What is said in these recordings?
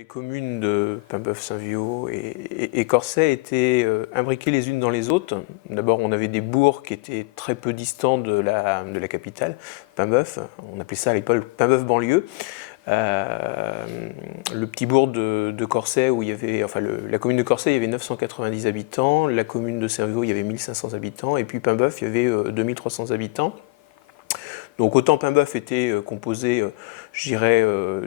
Les communes de Paimboeuf-Saint-Viaud et Corsay étaient imbriquées les unes dans les autres. D'abord, on avait des bourgs qui étaient très peu distants de la capitale, Paimboeuf. On appelait ça à l'époque Paimboeuf-banlieue. Le petit bourg de Corsay, où il y avait, la commune de Corsay, il y avait 990 habitants. La commune de Saint-Viaud, il y avait 1500 habitants. Et puis Paimboeuf, il y avait 2300 habitants. Donc autant Paimboeuf était composé, je dirais,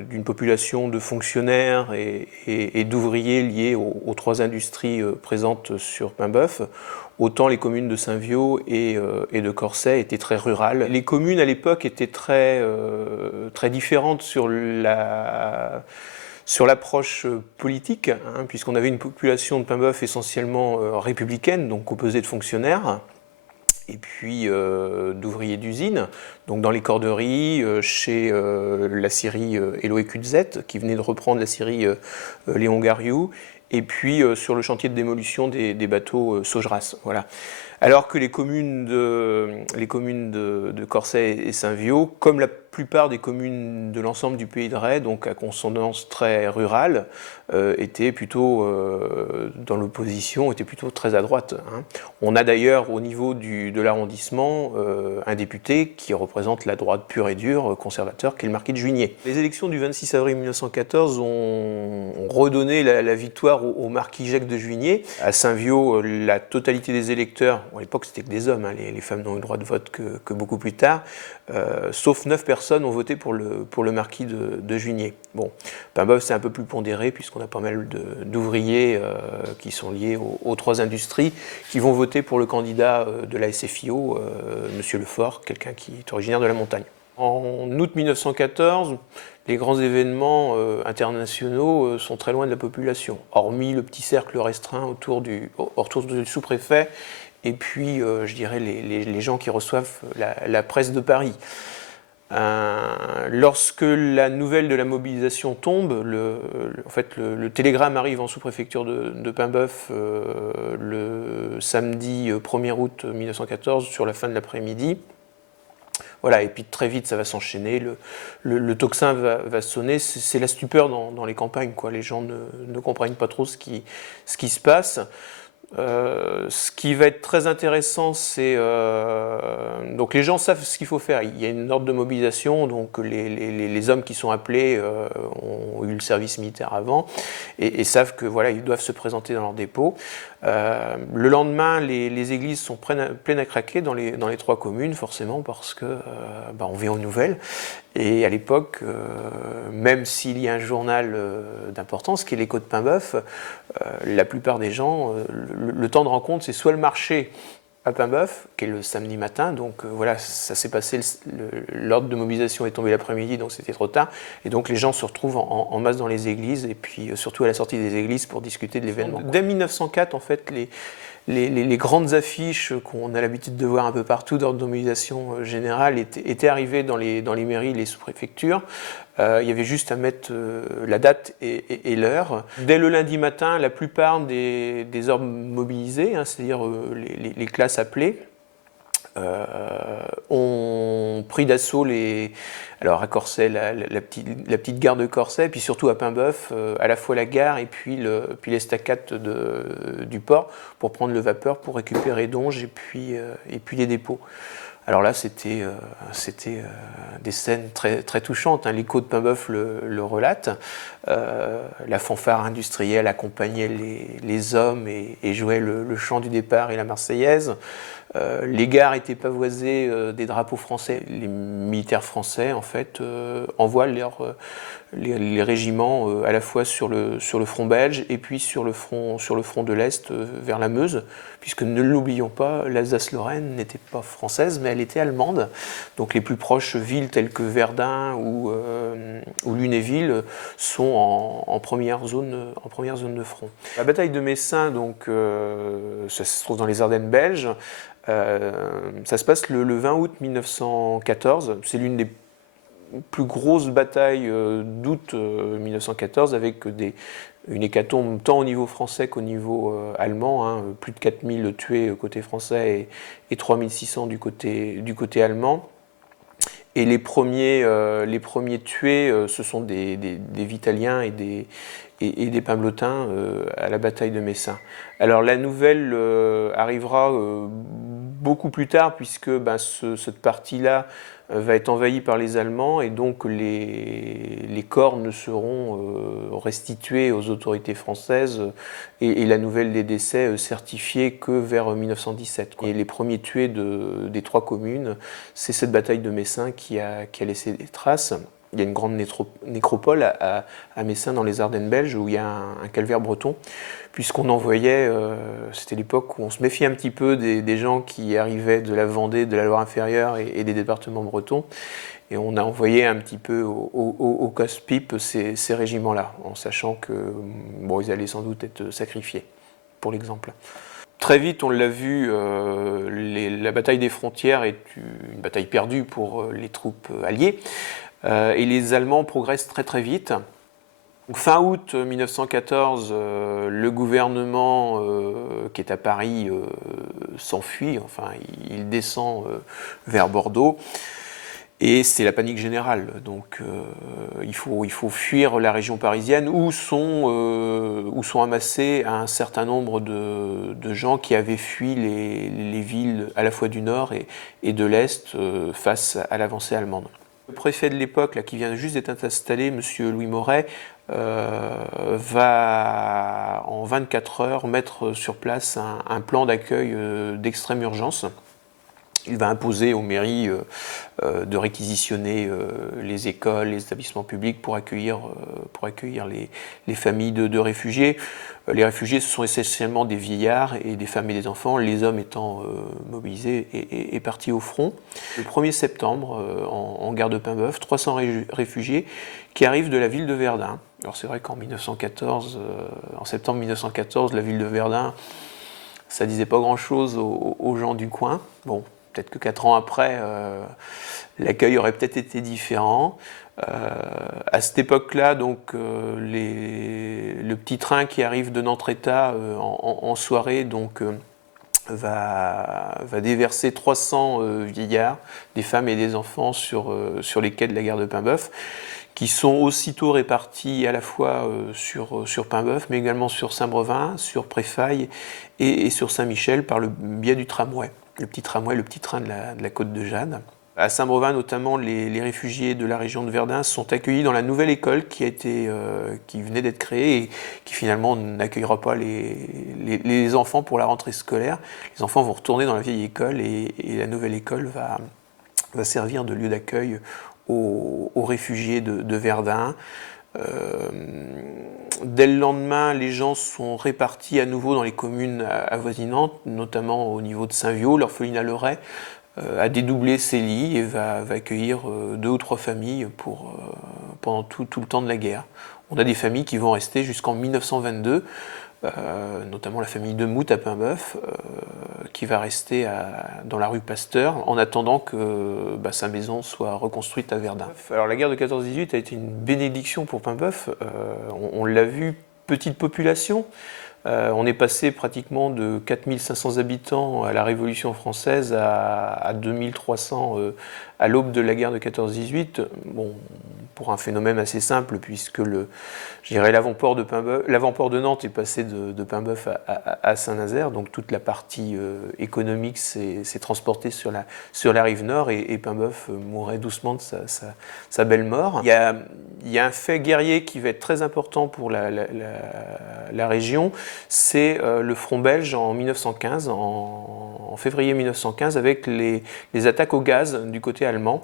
d'une population de fonctionnaires et d'ouvriers liés aux trois industries présentes sur Paimboeuf, autant les communes de Saint-Viaud et de Corsay étaient très rurales. Les communes à l'époque étaient très différentes sur l'approche politique, hein, puisqu'on avait une population de Paimboeuf essentiellement républicaine, donc composée de fonctionnaires, et puis d'ouvriers d'usine, donc dans les corderies, chez la scierie Eloé Cutzet, qui venait de reprendre la scierie Léon Gariou, et puis sur le chantier de démolition des bateaux Saugeras. Voilà. Alors que les communes de Corsay et Saint-Viaud, comme la plupart des communes de l'ensemble du Pays de Ré, donc à consonance très rurale, étaient plutôt dans l'opposition, étaient plutôt très à droite, hein. On a d'ailleurs au niveau de l'arrondissement un député qui représente la droite pure et dure conservateur, qui est le marquis de Juigné. Les élections du 26 avril 1914 ont redonné la victoire au marquis Jacques de Juigné. À Saint-Viaud, la totalité des électeurs, à l'époque c'était que des hommes, hein, les femmes n'ont eu le droit de vote que beaucoup plus tard, sauf 9 personnes ont voté pour le marquis de Juigné. Bon, Paimboeuf c'est un peu plus pondéré puisqu'on a pas mal d'ouvriers qui sont liés aux trois industries qui vont voter pour le candidat de la SFIO, M. Lefort, quelqu'un qui est originaire de la montagne. En août 1914, les grands événements internationaux sont très loin de la population, hormis le petit cercle restreint autour du sous-préfet et puis, je dirais, les gens qui reçoivent la presse de Paris. Lorsque la nouvelle de la mobilisation tombe, le télégramme arrive en sous-préfecture de Paimboeuf le samedi 1er août 1914 sur la fin de l'après-midi. Voilà, et puis très vite ça va s'enchaîner, le tocsin va sonner, c'est la stupeur dans les campagnes, quoi. Les gens ne comprennent pas trop ce qui se passe. Ce qui va être très intéressant, c'est donc les gens savent ce qu'il faut faire. Il y a une ordre de mobilisation, donc les hommes qui sont appelés ont eu le service militaire avant et savent que voilà, ils doivent se présenter dans leur dépôt. Le lendemain, les églises sont pleines à craquer dans les trois communes, forcément, parce que on vient aux nouvelles. Et à l'époque, même s'il y a un journal d'importance, qui est l'Écho de Paimboeuf, la plupart des gens, le temps de rencontre, c'est soit le marché à Paimboeuf, qui est le samedi matin, donc voilà, ça s'est passé, l'ordre de mobilisation est tombé l'après-midi, donc c'était trop tard, et donc les gens se retrouvent en masse dans les églises, et puis surtout à la sortie des églises pour discuter de l'événement. Dès 1904, en fait, les grandes affiches qu'on a l'habitude de voir un peu partout d'ordre de mobilisation générale étaient arrivées dans les mairies, les sous-préfectures. Il y avait juste à mettre la date et l'heure. Dès le lundi matin, la plupart des hommes mobilisés, hein, c'est-à-dire les classes appelées, ont pris d'assaut alors à Corsay, la petite gare de Corsay, puis surtout à Paimboeuf, à la fois la gare et puis l'estacade du port pour prendre le vapeur, pour récupérer Donge et puis les dépôts. Alors là, c'était des scènes très, très touchantes, hein. L'Écho de Paimboeuf le relate. La fanfare industrielle accompagnait les hommes et jouait le chant du départ et la Marseillaise. Les gares étaient pavoisées des drapeaux français. Les militaires français, en fait, envoient les régiments à la fois sur le front belge et puis sur le front de l'Est vers la Meuse, puisque ne l'oublions pas, l'Alsace-Lorraine n'était pas française, mais elle était allemande. Donc les plus proches villes telles que Verdun ou Lunéville sont en première zone de front. La bataille de Messins, donc, ça se trouve dans les Ardennes belges. Ça se passe le 20 août 1914. C'est l'une des plus grosses batailles d'août 1914 avec une hécatombe tant au niveau français qu'au niveau allemand, hein, plus de 4000 tués côté français et 3600 du côté allemand. Et les premiers tués, ce sont des Vitaliens et des Pimblottins à la bataille de Messin. Alors la nouvelle arrivera beaucoup plus tard, puisque cette partie-là va être envahie par les Allemands, et donc les corps ne seront restitués aux autorités françaises, et la nouvelle des décès certifiée que vers 1917. Et les premiers tués des 3 communes, c'est cette bataille de Messin qui a laissé des traces. Il y a une grande nécropole à Messin, dans les Ardennes belges, où il y a un calvaire breton, puisqu'on envoyait, c'était l'époque où on se méfiait un petit peu des gens qui arrivaient de la Vendée, de la Loire-Inférieure et des départements bretons, et on a envoyé un petit peu au casse-pipe ces régiments-là, en sachant que ils allaient sans doute être sacrifiés, pour l'exemple. Très vite, on l'a vu, la bataille des frontières est une bataille perdue pour les troupes alliées, et les Allemands progressent très très vite. Donc, fin août 1914, le gouvernement qui est à Paris s'enfuit, enfin il descend vers Bordeaux, et c'est la panique générale. Donc il faut fuir la région parisienne, où sont amassés un certain nombre de gens qui avaient fui les villes à la fois du nord et de l'est face à l'avancée allemande. Le préfet de l'époque, qui vient juste d'être installé, M. Louis Moret, va en 24 heures mettre sur place un plan d'accueil d'extrême urgence. Il va imposer aux mairies de réquisitionner les écoles, les établissements publics pour accueillir les familles de réfugiés. Les réfugiés, ce sont essentiellement des vieillards et des femmes et des enfants, les hommes étant mobilisés et partis au front. Le 1er septembre, en gare de Paimboeuf, 300 réfugiés qui arrivent de la ville de Verdun. Alors c'est vrai qu'en 1914, en septembre 1914, la ville de Verdun, ça disait pas grand-chose aux gens du coin. Bon, peut-être que 4 ans après, l'accueil aurait peut-être été différent. À cette époque-là, donc, le petit train qui arrive de Nantes-État en soirée, donc, va déverser 300 vieillards, des femmes et des enfants sur les quais de la gare de Paimboeuf, qui sont aussitôt répartis à la fois sur Paimboeuf, mais également sur Saint-Brevin, sur Préfailles et sur Saint-Michel par le biais du tramway. Le petit train de la côte de Jade. À Saint-Brevin, notamment, les réfugiés de la région de Verdun sont accueillis dans la nouvelle école qui venait d'être créée et qui finalement n'accueillera pas les enfants pour la rentrée scolaire. Les enfants vont retourner dans la vieille école et la nouvelle école va servir de lieu d'accueil aux réfugiés de Verdun. Dès le lendemain, les gens sont répartis à nouveau dans les communes avoisinantes, notamment au niveau de Saint-Viaud. L'orphelinat Leray a dédoublé ses lits et va accueillir 2 ou 3 familles pendant tout le temps de la guerre. On a des familles qui vont rester jusqu'en 1922, notamment la famille de Mout à Paimboeuf, qui va rester dans la rue Pasteur en attendant que sa maison soit reconstruite à Verdun. Alors la guerre de 14-18 a été une bénédiction pour Paimboeuf. On l'a vu, petite population. On est passé pratiquement de 4500 habitants à la Révolution française à 2300 à l'aube de la guerre de 14-18. Bon, pour un phénomène assez simple, puisque l'avant-port de Nantes est passé de Paimboeuf à Saint-Nazaire, donc toute la partie économique s'est transportée sur la rive nord, et Paimboeuf mourait doucement de sa belle mort. Il y a un fait guerrier qui va être très important pour la région, c'est le front belge en 1915, en février 1915, avec les attaques au gaz du côté allemand.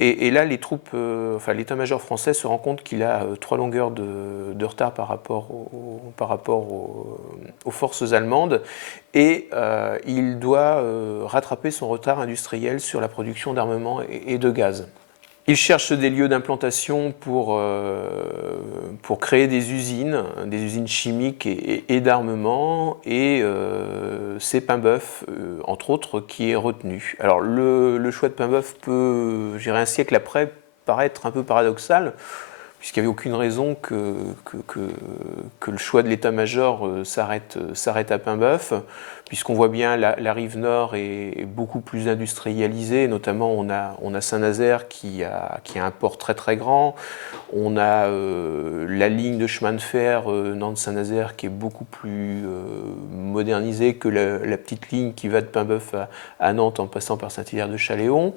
Et là, l'état-major français se rend compte qu'il a 3 longueurs de retard par rapport aux forces allemandes, et il doit rattraper son retard industriel sur la production d'armement et de gaz. Il cherche des lieux d'implantation pour créer des usines chimiques et d'armement, et c'est Paimboeuf, entre autres, qui est retenu. Alors le choix de Paimboeuf peut, un siècle après, paraître un peu paradoxal. puisqu'il n'y avait aucune raison que le choix de l'état-major s'arrête à Paimboeuf, puisqu'on voit bien la rive nord est beaucoup plus industrialisée, notamment on a Saint-Nazaire qui a un port très très grand, on a la ligne de chemin de fer Nantes-Saint-Nazaire qui est beaucoup plus modernisée que la petite ligne qui va de Paimboeuf à Nantes en passant par Saint-Hilaire-de-Chaléon.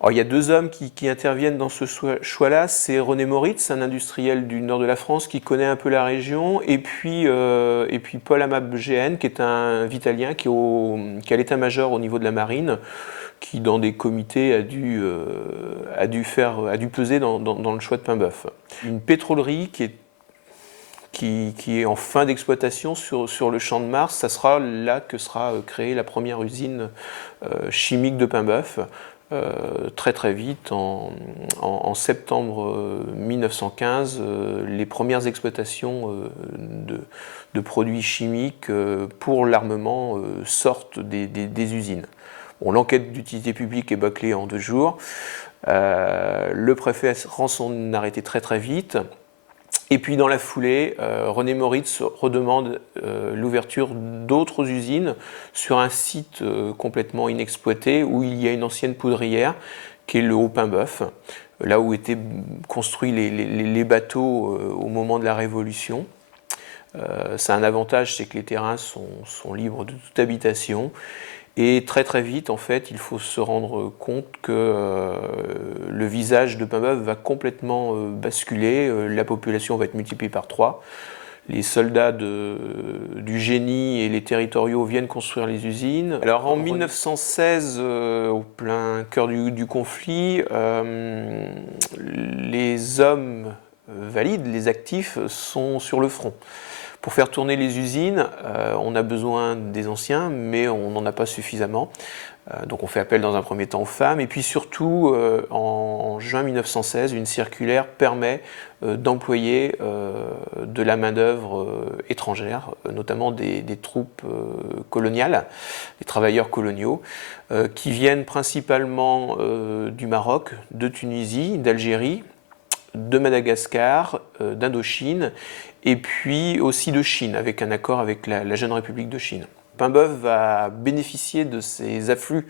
Alors, il y a deux hommes qui interviennent dans ce choix-là, c'est René Moritz, un industriel du nord de la France qui connaît un peu la région, et puis Paul Amab-Gn, qui est un Vitalien qui a l'état-major au niveau de la marine, qui dans des comités a dû peser dans le choix de Paimboeuf. Une pétrolerie qui est en fin d'exploitation sur le champ de Mars, ça sera là que sera créée la première usine chimique de Paimboeuf. Très très vite, en septembre 1915, les premières exploitations de produits chimiques pour l'armement sortent des usines. Bon, l'enquête d'utilité publique est bâclée en 2 jours. Le préfet rend son arrêté très très vite. Et puis dans la foulée, René Moritz redemande l'ouverture d'autres usines sur un site complètement inexploité où il y a une ancienne poudrière qui est le Haut-Paimboeuf, là où étaient construits les bateaux au moment de la Révolution. Ça a un avantage, c'est que les terrains sont libres de toute habitation. Et très très vite, en fait, il faut se rendre compte que le visage de Paimboeuf va complètement basculer, la population va être multipliée par 3. Les soldats du génie et les territoriaux viennent construire les usines. Alors en 1916, au plein cœur du conflit, les hommes valides, les actifs, sont sur le front. Pour faire tourner les usines, on a besoin des anciens, mais on n'en a pas suffisamment. Donc on fait appel dans un premier temps aux femmes. Et puis surtout, en juin 1916, une circulaire permet d'employer de la main-d'œuvre étrangère, notamment des troupes coloniales, des travailleurs coloniaux, qui viennent principalement du Maroc, de Tunisie, d'Algérie, de Madagascar, d'Indochine, et puis aussi de Chine, avec un accord avec la jeune République de Chine. Paimboeuf va bénéficier de ces afflux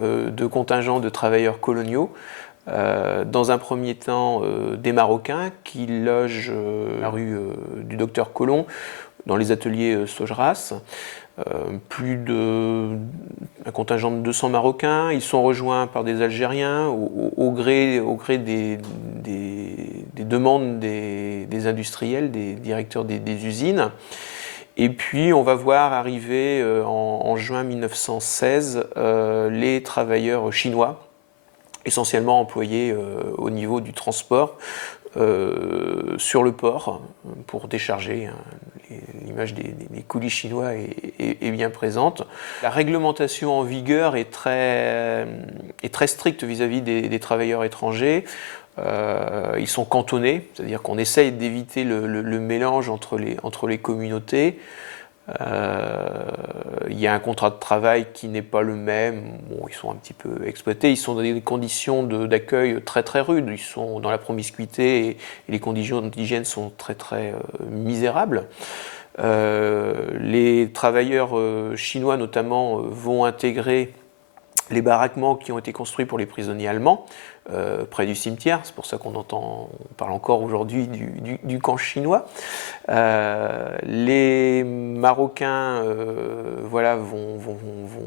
de contingents de travailleurs coloniaux, dans un premier temps des Marocains qui logent la rue du Docteur Colomb, dans les ateliers Saugeras. Un contingent de 200 Marocains, ils sont rejoints par des Algériens au gré des demandes des industriels, des directeurs des usines. Et puis on va voir arriver en juin 1916 les travailleurs chinois, essentiellement employés au niveau du transport sur le port pour décharger. L'image des coulis chinois est bien présente. La réglementation en vigueur est très stricte vis-à-vis des travailleurs étrangers. Ils sont cantonnés, c'est-à-dire qu'on essaye d'éviter le mélange entre les communautés. Il y a un contrat de travail qui n'est pas le même. Bon, ils sont un petit peu exploités. Ils sont dans des conditions d'accueil très très rudes. Ils sont dans la promiscuité et les conditions d'hygiène sont très très misérables. Les travailleurs chinois notamment vont intégrer les baraquements qui ont été construits pour les prisonniers allemands près du cimetière. C'est pour ça on parle encore aujourd'hui du camp chinois. Les Marocains vont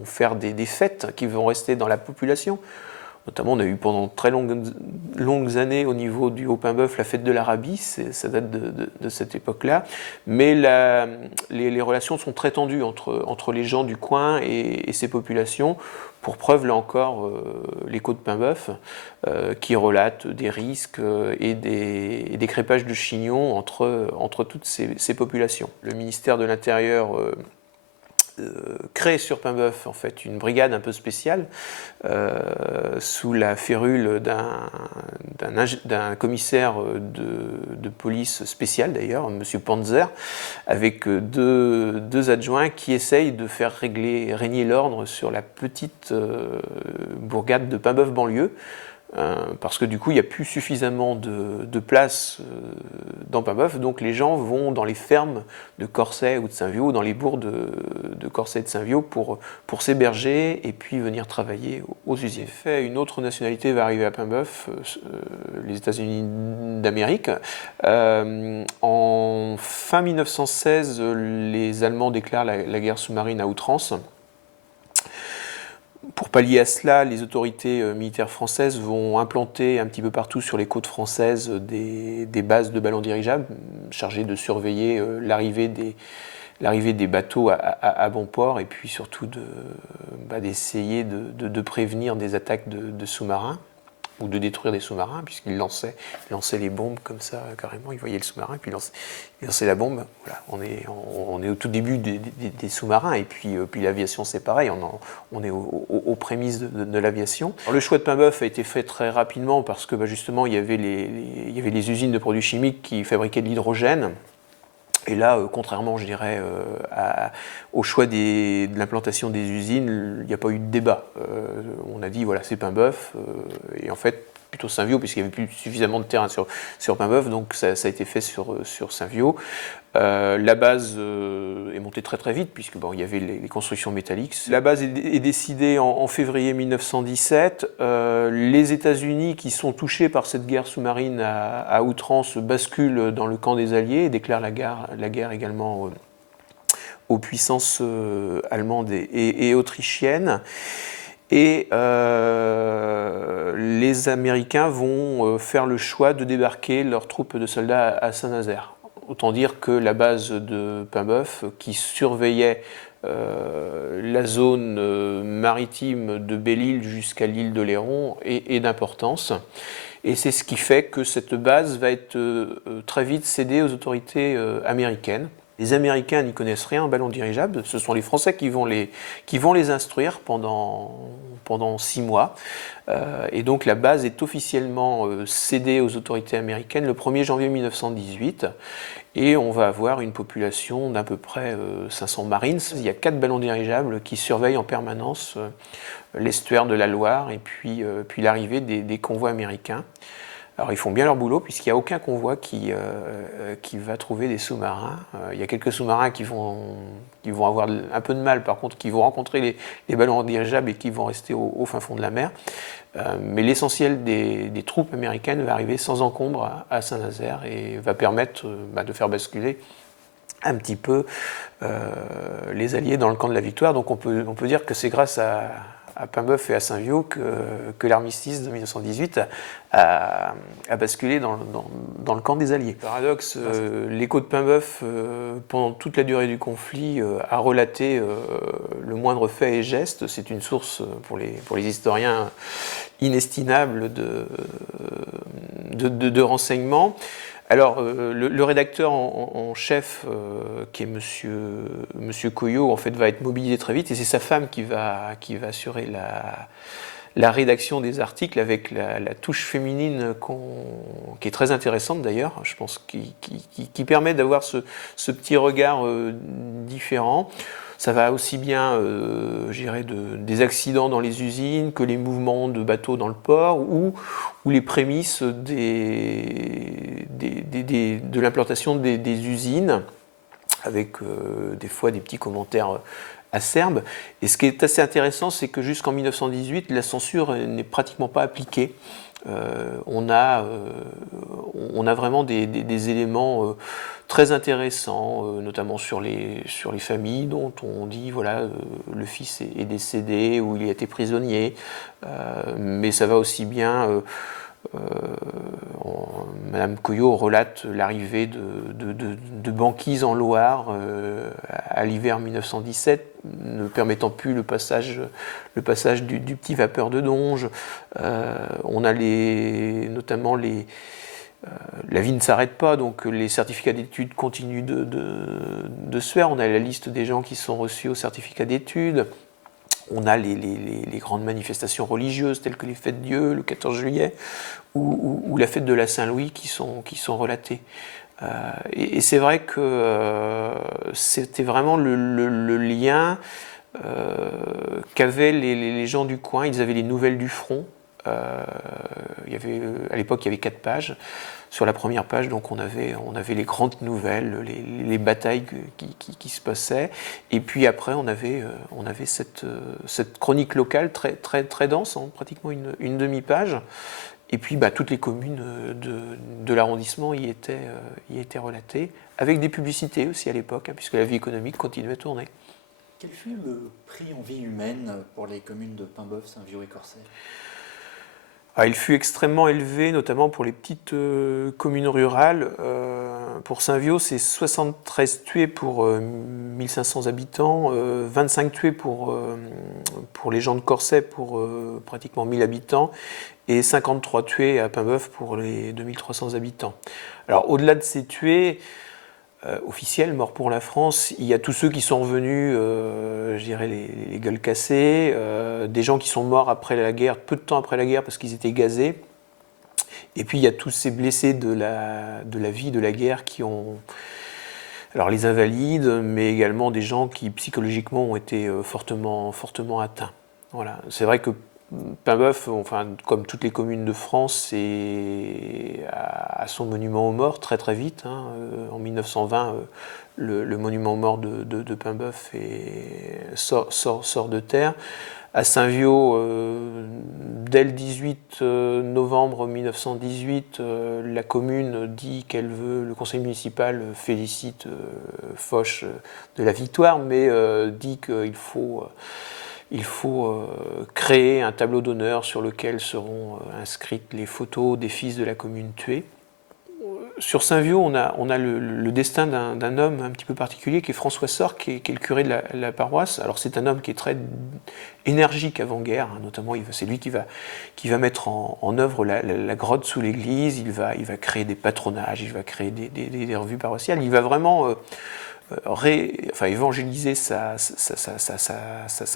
faire des fêtes qui vont rester dans la population. Notamment, on a eu pendant très longues années au niveau du Haut-Paimboeuf la fête de l'Arabie, ça date de cette époque-là. Mais les relations sont très tendues entre les gens du coin et ces populations. Pour preuve, là encore, l'écho de Paimboeuf, qui relate des risques et des crépages de chignons entre toutes ces populations. Le ministère de l'Intérieur crée sur Paimboeuf en fait une brigade un peu spéciale sous la férule d'un commissaire de police spécial d'ailleurs, M. Panzer, avec deux adjoints qui essayent de faire régner l'ordre sur la petite bourgade de Paimboeuf banlieue, parce que du coup il n'y a plus suffisamment de place dans Paimboeuf, donc les gens vont dans les fermes de Corsay ou de Saint-Viaud, dans les bourgs de Corsay et de Saint-Viaud pour s'héberger et puis venir travailler aux usines. En fait, une autre nationalité va arriver à Paimboeuf, les États-Unis d'Amérique. En fin 1916, les Allemands déclarent la guerre sous-marine à outrance. Pour pallier à cela, les autorités militaires françaises vont implanter un petit peu partout sur les côtes françaises des bases de ballons dirigeables chargées de surveiller l'arrivée des bateaux à bon port et puis surtout d'essayer de prévenir des attaques de sous-marins ou de détruire des sous-marins, puisqu'ils lançaient les bombes comme ça, carrément. Ils voyaient le sous-marin, puis ils lançaient la bombe. Voilà. On est au tout début des sous-marins, et puis l'aviation, c'est pareil. On est aux prémices de l'aviation. Le choix de Paimboeuf a été fait très rapidement, parce que justement, il y avait les usines de produits chimiques qui fabriquaient de l'hydrogène. Et là, contrairement, je dirais, au choix de l'implantation des usines, il n'y a pas eu de débat. On a dit, voilà, c'est Paimboeuf, et en fait, plutôt Saint-Viaud, puisqu'il n'y avait plus suffisamment de terrain sur Paimboeuf, donc ça a été fait sur Saint-Viaud. La base est montée très très vite, puisque il y avait les constructions métalliques. La base est décidée en février 1917. Les États-Unis, qui sont touchés par cette guerre sous-marine à outrance, basculent dans le camp des Alliés et déclarent la guerre également aux puissances allemandes et autrichiennes. Et les Américains vont faire le choix de débarquer leurs troupes de soldats à Saint-Nazaire. Autant dire que la base de Paimboeuf, qui surveillait la zone maritime de Belle-Île jusqu'à l'île de Léron, est d'importance. Et c'est ce qui fait que cette base va être très vite cédée aux autorités américaines. Les Américains n'y connaissent rien en ballon dirigeable, ce sont les Français qui vont les instruire pendant 6 mois. Et donc la base est officiellement cédée aux autorités américaines le 1er janvier 1918. Et on va avoir une population d'à peu près 500 Marines. Il y a 4 ballons dirigeables qui surveillent en permanence l'estuaire de la Loire et puis l'arrivée des convois américains. Alors ils font bien leur boulot, puisqu'il n'y a aucun convoi qui va trouver des sous-marins. Il y a quelques sous-marins qui vont avoir un peu de mal, par contre, qui vont rencontrer les ballons dirigeables et qui vont rester au fin fond de la mer. Mais l'essentiel des troupes américaines va arriver sans encombre à Saint-Nazaire et va permettre de faire basculer un petit peu les Alliés dans le camp de la victoire. Donc on peut dire que c'est grâce à Paimboeuf et à Saint-Viaud que l'armistice de 1918 a basculé dans le camp des Alliés. Paradoxe, l'écho de Paimboeuf, pendant toute la durée du conflit, a relaté le moindre fait et geste. C'est une source pour les historiens inestimable de renseignements. Alors, le rédacteur en chef, qui est monsieur Coyot, en fait, va être mobilisé très vite, et c'est sa femme qui va assurer la rédaction des articles avec la touche féminine qui est très intéressante d'ailleurs, je pense, qui permet d'avoir ce petit regard différent. Ça va aussi bien, des accidents dans les usines que les mouvements de bateaux dans le port ou les prémices de l'implantation des usines, avec des fois des petits commentaires acerbes. Et ce qui est assez intéressant, c'est que jusqu'en 1918, la censure n'est pratiquement pas appliquée. On a vraiment des éléments très intéressants, notamment sur les familles dont on dit voilà, le fils est décédé ou il a été prisonnier, mais ça va aussi bien. Madame Coyot relate l'arrivée de banquises en Loire à l'hiver 1917, ne permettant plus le passage du petit vapeur de Donge. On a notamment la vie ne s'arrête pas, donc les certificats d'études continuent de se faire. On a la liste des gens qui sont reçus au certificat d'études. On a les grandes manifestations religieuses telles que les fêtes de Dieu, le 14 juillet, ou la fête de la Saint-Louis qui sont relatées. Et c'est vrai que c'était vraiment le lien qu'avaient les gens du coin. Ils avaient les nouvelles du front. À l'époque, il y avait 4 pages. Sur la première page, donc, on avait les grandes nouvelles, les batailles qui se passaient. Et puis après, on avait cette chronique locale très, très, très dense, hein, pratiquement une demi-page. Et puis toutes les communes de l'arrondissement y étaient relatées, avec des publicités aussi à l'époque, hein, puisque la vie économique continuait à tourner. Quel fut le prix en vie humaine pour les communes de Paimboeuf, Saint-Viaud et Corsay? Il fut extrêmement élevé, notamment pour les petites communes rurales. Pour Saint-Viaud, c'est 73 tués pour 1500 habitants, 25 tués pour les gens de Corsay pour pratiquement 1000 habitants, et 53 tués à Paimboeuf pour les 2300 habitants. Alors au-delà de ces tués officiels, morts pour la France, il y a tous ceux qui sont revenus, je dirais les gueules cassées, des gens qui sont morts après la guerre, peu de temps après la guerre parce qu'ils étaient gazés, et puis il y a tous ces blessés de la vie de la guerre qui ont... Alors les invalides, mais également des gens qui psychologiquement ont été fortement atteints. Voilà. C'est vrai que Paimboeuf, enfin, comme toutes les communes de France, a son monument aux morts très très vite. Hein. En 1920, le monument aux morts de Paimboeuf sort de terre. À Saint-Viaud, dès le 18 novembre 1918, la commune dit qu'elle veut, le conseil municipal félicite Foch de la victoire, mais dit qu'il faut créer un tableau d'honneur sur lequel seront inscrites les photos des fils de la commune tués. Sur Saint-Viaud, on a le destin d'un homme un petit peu particulier qui est François Sort, qui est le curé de la paroisse. Alors c'est un homme qui est très énergique avant-guerre, hein, notamment c'est lui qui va mettre en œuvre la grotte sous l'église, il va créer des patronages, il va créer des revues paroissiales, il va vraiment... évangéliser sa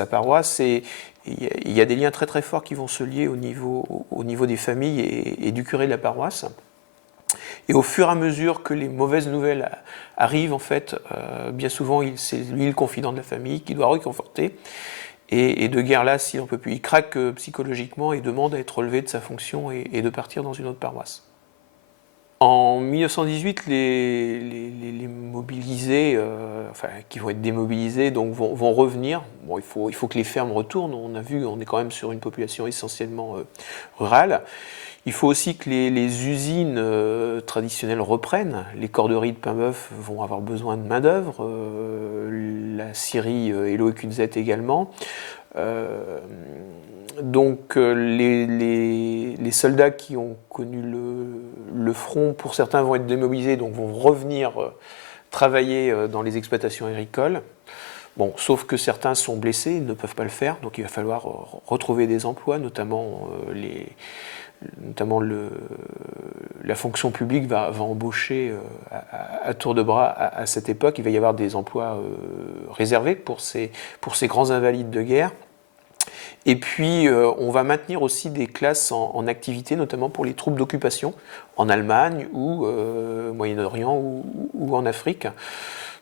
paroisse, et il y a des liens très très forts qui vont se lier au niveau des familles et du curé de la paroisse. Et au fur et à mesure que les mauvaises nouvelles arrivent, en fait, bien souvent c'est lui le confident de la famille qui doit réconforter, et de guerre là, s'il n'en peut plus, il craque psychologiquement et demande à être relevé de sa fonction et de partir dans une autre paroisse. En 1918, les mobilisés, qui vont être démobilisés, donc vont revenir. Bon, il faut que les fermes retournent. On a vu, on est quand même sur une population essentiellement rurale. Il faut aussi que les usines traditionnelles reprennent. Les corderies de Paimboeuf vont avoir besoin de main-d'œuvre, la scierie Hello et Cunzet également. Donc les soldats qui ont connu le front, pour certains vont être démobilisés, donc vont revenir travailler dans les exploitations agricoles. Bon, sauf que certains sont blessés, ils ne peuvent pas le faire, donc il va falloir retrouver des emplois, notamment la fonction publique va embaucher à tour de bras à cette époque. Il va y avoir des emplois réservés pour ces grands invalides de guerre. Et puis, on va maintenir aussi des classes en activité, notamment pour les troupes d'occupation, en Allemagne ou au Moyen-Orient ou en Afrique.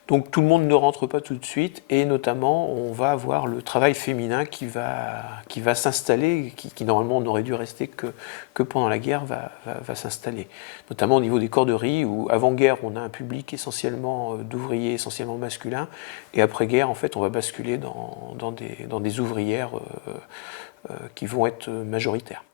Donc tout le monde ne rentre pas tout de suite, et notamment on va avoir le travail féminin qui va s'installer, qui normalement n'aurait dû rester que pendant la guerre, va s'installer. Notamment au niveau des corderies, où avant-guerre on a un public essentiellement d'ouvriers, essentiellement masculins, et après-guerre en fait on va basculer dans des ouvrières qui vont être majoritaires.